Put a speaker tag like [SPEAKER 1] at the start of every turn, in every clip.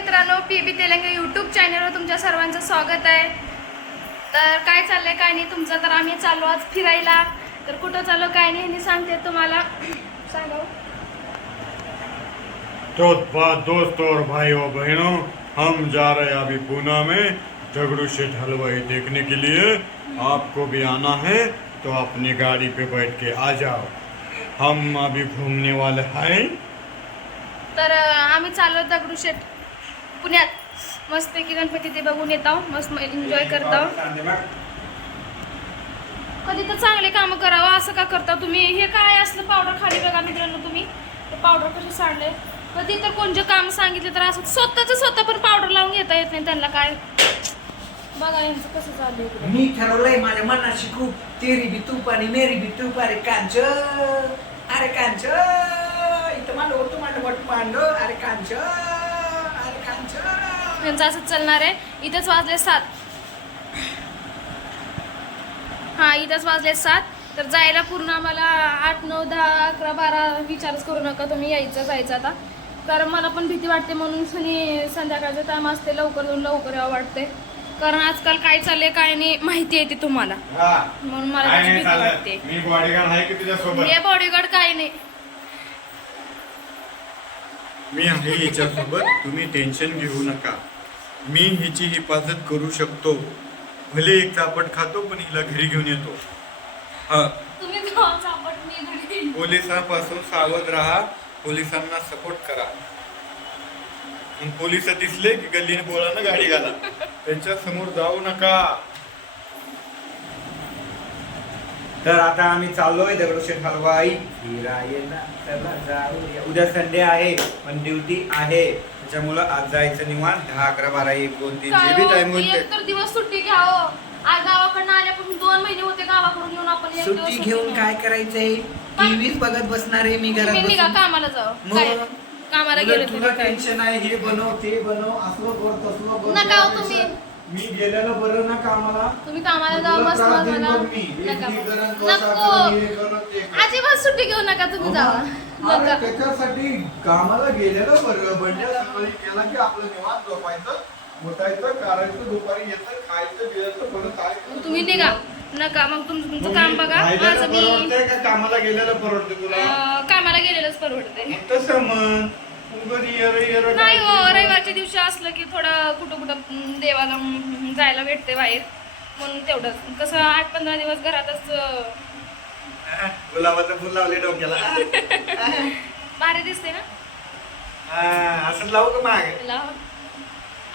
[SPEAKER 1] मित्रांनो पी बी तेलंग यूट्यूब चॅनलवर तुमच्या सर्वांचं स्वागत आहे. तर काय चाललंय काय नाही तुमचं तर आम्ही चाललो आज फिरायला. तर कुठं चाललो काय नाही हे सांगते तुम्हाला. सांगा हो.
[SPEAKER 2] तो दोस्तों और भाइयों बहनों हम जा रहे अभी पूना में झगड़ू शेठ हलवाई देखने के लिए। आपको भी आना है तो अपनी गाड़ी पे बैठ के आ जाओ। हम अभी घूमने वाले हैं।
[SPEAKER 1] तर आम्ही चाललो दगडूशेठ. पुण्यात. मस्त की गणपती ते बघून येत मस्त एन्जॉय करता कधी तर चांगले कामं करावं असं का करता तुम्ही? हे काय असलं पावडर खाली बघा मित्रांनो तुम्ही? ते पावडर कसे सांडले कधी तर कोणते काम सांगितले तर असं स्वतःच स्वतः पण पावडर लावून घेता येत नाही त्यांना काय. बघा यांचं कसं चालू आहे
[SPEAKER 3] मी ठरवलंय माझ्या मनाशी खूप. तेरी बी तूप आणि मेरी बी तूप अरे कांच अरे कांच इथं मांडव तू मांडव तू मांडव. अरे अरे कांच
[SPEAKER 1] यांचं असंच चालणार आहे. इथंच वाजले सात. हा इथंच वाजले सात. तर जायला पूर्ण आम्हाला आठ नऊ दहा अकरा बारा विचारच करू नका. तुम्ही यायचं जायचं आता. कारण मला पण भीती वाटते म्हणून सनी संध्याकाळचं टाइम असते लवकर जाऊन लवकर यावं वाटते. कारण आजकाल काय चाललंय काय नाही माहिती येते तुम्हाला. म्हणून मला त्याची भीती वाटते.
[SPEAKER 2] मी बॉडीगार्ड आहे की तुझ्यासोबत?
[SPEAKER 1] हे बॉडीगार्ड काय नाही.
[SPEAKER 2] मी आहे हिच्यासोबत तुम्ही टेन्शन घेऊ नका. मी हिची हिफाजत करू शकतो. भले एक चापट खातो पण हिला घरी घेऊन येतो. हा. पोलिसांपासून सावध राहा. पोलिसांना सपोर्ट करा. पोलीस दिसले की गल्लीने बोला ना गाडी घाला. त्यांच्यासमोर जाऊ नका.
[SPEAKER 3] तर आता आम्ही चाललोय दगडूशेठ हलवाई. फिरायला चला जाऊया. उद्या संडे आहे पण ड्युटी आहे. त्याच्यामुळं आज जायचं निवांत. दहा अकरा बारा एक दोन तीन जे बी टाइम
[SPEAKER 1] हो,
[SPEAKER 3] होईल
[SPEAKER 1] एक तर दिवस सुट्टी घ्यावं आज गावाकडनं आल्यापासून दोन महिने होते गावाकडून येऊन आपण एक दिवस
[SPEAKER 3] सुट्टी घेऊन काय करायचंय? टीव्हीच बघत बसणार आहे मी घरात
[SPEAKER 1] तुम्ही निघा
[SPEAKER 3] बसून.
[SPEAKER 1] कामाला जाऊ.
[SPEAKER 3] मग?
[SPEAKER 1] काय? कामाला
[SPEAKER 3] तुला
[SPEAKER 1] गेले
[SPEAKER 3] टेन्शन आहे हे बनव ते बनव असलं कर तसलं कर
[SPEAKER 1] नका हो
[SPEAKER 3] त्यापेक्षा
[SPEAKER 1] तुम्ही.
[SPEAKER 3] मी गेलेलं बरं ना कामाला.
[SPEAKER 1] तुम्ही कामाला
[SPEAKER 3] तुला
[SPEAKER 1] जाऊ मस्त
[SPEAKER 3] त्रास देईन
[SPEAKER 1] मला.
[SPEAKER 3] बघ मी. हे
[SPEAKER 1] नका.
[SPEAKER 3] हे करण, तो असा
[SPEAKER 1] नको.
[SPEAKER 3] करण, हे करण, ते करण.
[SPEAKER 1] अजिबात सुट्टी घेऊ नका तुम्ही जावा.
[SPEAKER 3] अरे त्याच्यासाठी कामाला गेलेलं बरं. बंड्या सकाळी गेला की आपलं निवांत झोपायचं उठायचं करायचं दुपारी येतं खायचं बियाचं परत आयचं.
[SPEAKER 1] तुम्ही निघा. नका मग तुम- तुमचं
[SPEAKER 3] मग
[SPEAKER 1] काम बघा. माझं मी
[SPEAKER 3] परवडतंय का? कामाला गेलेलं परवडते तुला?
[SPEAKER 1] अं, कामाला गेलेलंच परवडते
[SPEAKER 3] मग तसं येरं येरं
[SPEAKER 1] नाही हो रविवारच्या दिवशी असलं की थोडं कुठं कुठं अं, देवाला अं, जायला भेटते बाहेर. म्हणून तेवढंच. कसं आठ पंधरा दिवस घरातच अं,
[SPEAKER 3] गुलाबाचं फुल लावले डोक्याला.
[SPEAKER 1] भारी दिसते ना?
[SPEAKER 3] हा, असं लावू का मागे?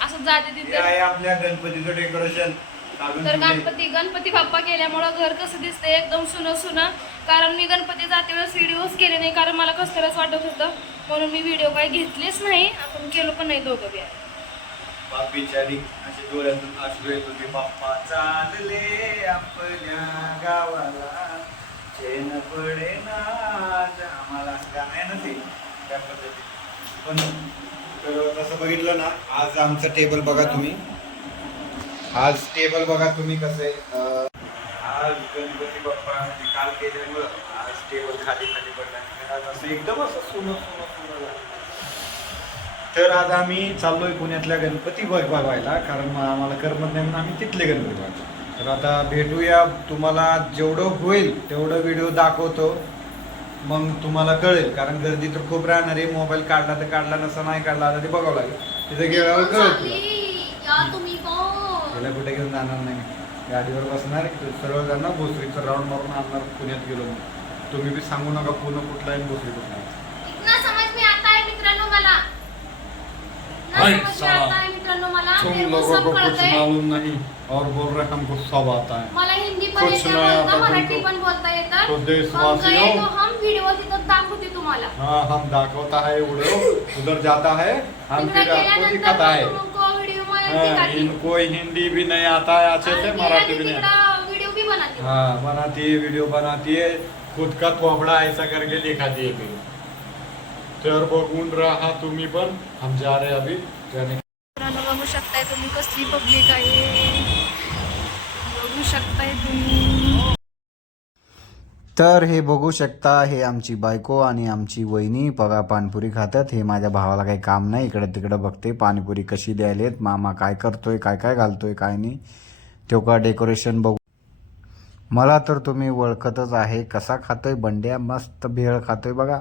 [SPEAKER 1] असं जाते
[SPEAKER 3] हे
[SPEAKER 1] तिथे
[SPEAKER 3] आहे आपल्या गणपतीचं डेकोरेशन
[SPEAKER 1] तर गणपती गणपती बाप्पा गेल्यामुळं घर कसं दिसतंय? एकदम सुनं सुनं. कारण मी गणपती जाते वेळेस व्हिडिओच केले नाही कारण मला कसतरच वाटत होतं. म्हणून मी व्हिडिओ काही घेतलेच नाही. आपण केलो पण नाही दोघं बी.
[SPEAKER 3] बाप बिचारी असे डोळ्यातून अश्रू येत होते बाप्पा चालले आपल्या गावाला. चेन पडे ना आम्हाला असं गाणं आहे ना ते त्या पद्धतीने पण तर तसं बघितलं ना आज आमचं टेबल बघा तुम्ही. आज टेबल बघा तुम्ही कसं आहे. आज गणपती बाप्पा काल केल्यामुळं आज टेबल खाली खाली पडला आज असं एकदम असं सुन झालं. तर आज आम्ही चाललोय पुण्यातल्या गणपती बघ बघायला कारण मग आम्हाला करमत नाही म्हणून आम्ही तिथले गणपती बघतो तर आता भेटूया. तुम्हाला जेवढं होईल तेवढं व्हिडिओ दाखवतो. मग तुम्हाला कळेल कारण गर्दी तर खूप राहणार आहे. मोबाईल काढला तर काढला नसा नाही काढला आता ते बघावं लागेल. तिथे गेल्यावर कळेल तुला. कुठे घेऊन जाणार नाही गाडीवर बसणार सरळ जाणार भोसरीचं राऊंड मारून आणणार पुण्यात गेलो मग तुम्ही बी सांगू नका पुणे कुठला आहे भोसरी कुठला
[SPEAKER 2] तुम लोगों को कुछ मालूम नहीं और बोल रहे हमको सब आता है।
[SPEAKER 1] मला हिंदी पण
[SPEAKER 2] कुछ
[SPEAKER 1] येते
[SPEAKER 2] नाही
[SPEAKER 1] बोलता मराठी पण बोलता येतात
[SPEAKER 2] तो
[SPEAKER 1] मग
[SPEAKER 2] देशवासियों.
[SPEAKER 1] गए तो हम व्हिडिओ तिथं दाखवते तुम्हाला.
[SPEAKER 2] हाँ हम दाखवता है उड़ो उधर जाता है हम
[SPEAKER 1] तिकडे
[SPEAKER 2] फिर आपको
[SPEAKER 1] गेल्यानंतर
[SPEAKER 2] दिखाता है।
[SPEAKER 1] तुमको व्हिडिओ मध्ये
[SPEAKER 2] हाँ,
[SPEAKER 1] दिखाती.
[SPEAKER 2] इनको हिंदी भी नहीं आता है अच्छे से मराठी भी नहीं आता।
[SPEAKER 1] व्हिडिओ भी बनाते.
[SPEAKER 2] हाँ बनाती है वीडियो बनाती है। खुद का थोबड़ा ऐसा करके दिखाती है फिर। तर बघून राहा तुम्ही पण हम जा रहे अभी।
[SPEAKER 1] मित्रांनो बघू शकताय तुम्ही कसली पब्लिक आहे. बघू शकताय तुम्ही.
[SPEAKER 4] तर हे बघू शकता हे आमची बायको आणि आमची वहिनी बघा पाणीपुरी खातात. हे माझ्या भावाला काही काम नाही. इकडे तिकडे बघते पाणीपुरी कशी द्यायलेत. मामा काय करतोय काय काय घालतोय काय नाही. तो का डेकोरेशन बघू? मला तर तुम्ही ओळखतच आहे. कसा खातोय? बंड्या मस्त भेळ खातोय बघा.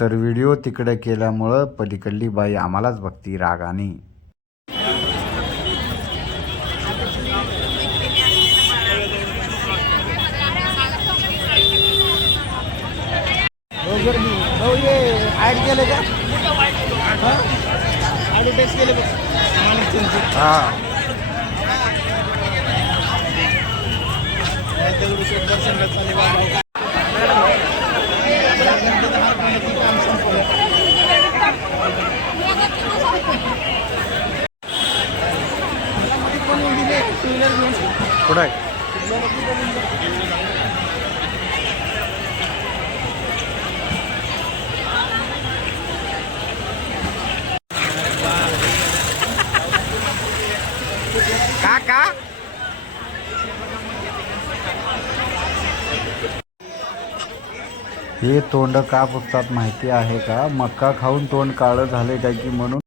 [SPEAKER 4] तर व्हिडिओ तिकडे केल्यामुळं पलीकडली बाई आम्हालाच बघती रागाने. हा. कुठं आहे? का का? हे तोंड का पुसतात माहिती आहे का? मक्का खाऊन तोंड काळं झाले त्याची म्हणून.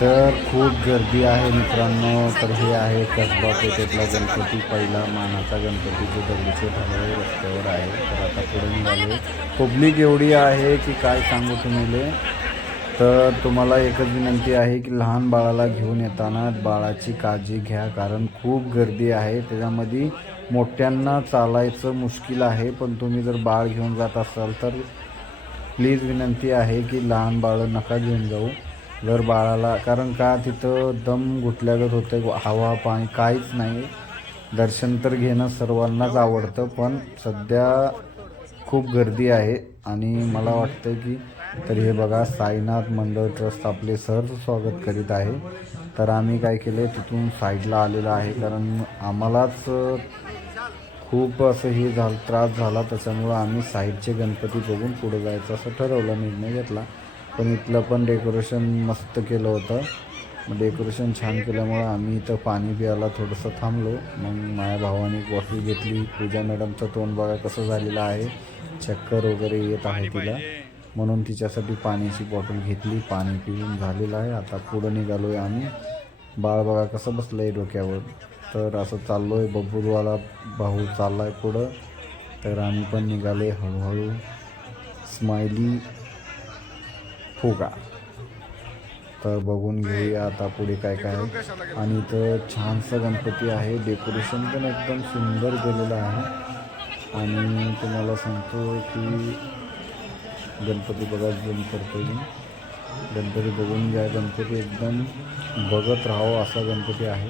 [SPEAKER 4] तर खूप गर्दी आहे मित्रांनो. तर हे आहे कसबा पेठेतला गणपती पहिला मानाचा गणपती जो दगडीचे ढाले रस्त्यावर आहे. तर आता पुढे निघाले पब्लिक एवढी आहे की काय सांगू तुम्ही तर तुम्हाला एकच विनंती आहे की लहान बाळाला घेऊन येताना बाळाची काळजी घ्या कारण खूप गर्दी आहे. त्याच्यामध्ये मोठ्यांना चालायचं मुश्किल आहे पण तुम्ही जर बाळ घेऊन जात असाल तर प्लीज विनंती आहे की लहान बाळं नका घेऊन जाऊ. जर बाळाला. कारण का तिथं दम घुटल्यागत होतं हवा पाणी काहीच नाही. दर्शन तर घेणं सर्वांनाच आवडतं पण सध्या खूप गर्दी आहे. आणि मला वाटतं की तर हे बघा साईनाथ मंडळ ट्रस्ट आपले सहर्ष स्वागत करीत आहे. तर आम्ही काय केलं तिथून साईडला आलेलं आहे. कारण आम्हालाच खूप असं हे झालं त्रास झाला. त्याच्यामुळं आम्ही साईडचे गणपती बघून पुढे जायचं असं ठरवलं निर्णय घेतला. पण इथलं पण डेकोरेशन मस्त केलं होतं. मग डेकोरेशन छान केल्यामुळं आम्ही इथं पाणी प्यायला थोडंसं थांबलो. मग माझ्या भावाने एक बॉटल घेतली. पूजा मॅडमचं तोंड बघा कसं झालेलं आहे. चक्कर वगैरे येत आहे तिला. म्हणून तिच्यासाठी पाण्याची बॉटल घेतली. पाणी पिऊन झालेलं आहे. आता पुढं निघालो आहे आम्ही. बाळ बघा कसं बसलं आहे डोक्यावर. तर असं चाललो आहे बब्बूरवाला भाऊ चालला आहे पुढं. तर आम्ही पण निघाले हळूहळू. स्माइली हो फुगा तर बघून घेऊया आता पुढे काय काय आहे. आणि इथं छानसं गणपती आहे. डेकोरेशन पण एकदम सुंदर केलेलं आहे. आणि तुम्हाला सांगतो की गणपती बघा जूम करतो मी. गणपती बघून घ्या. गणपती एकदम बघत राहावं असा गणपती आहे.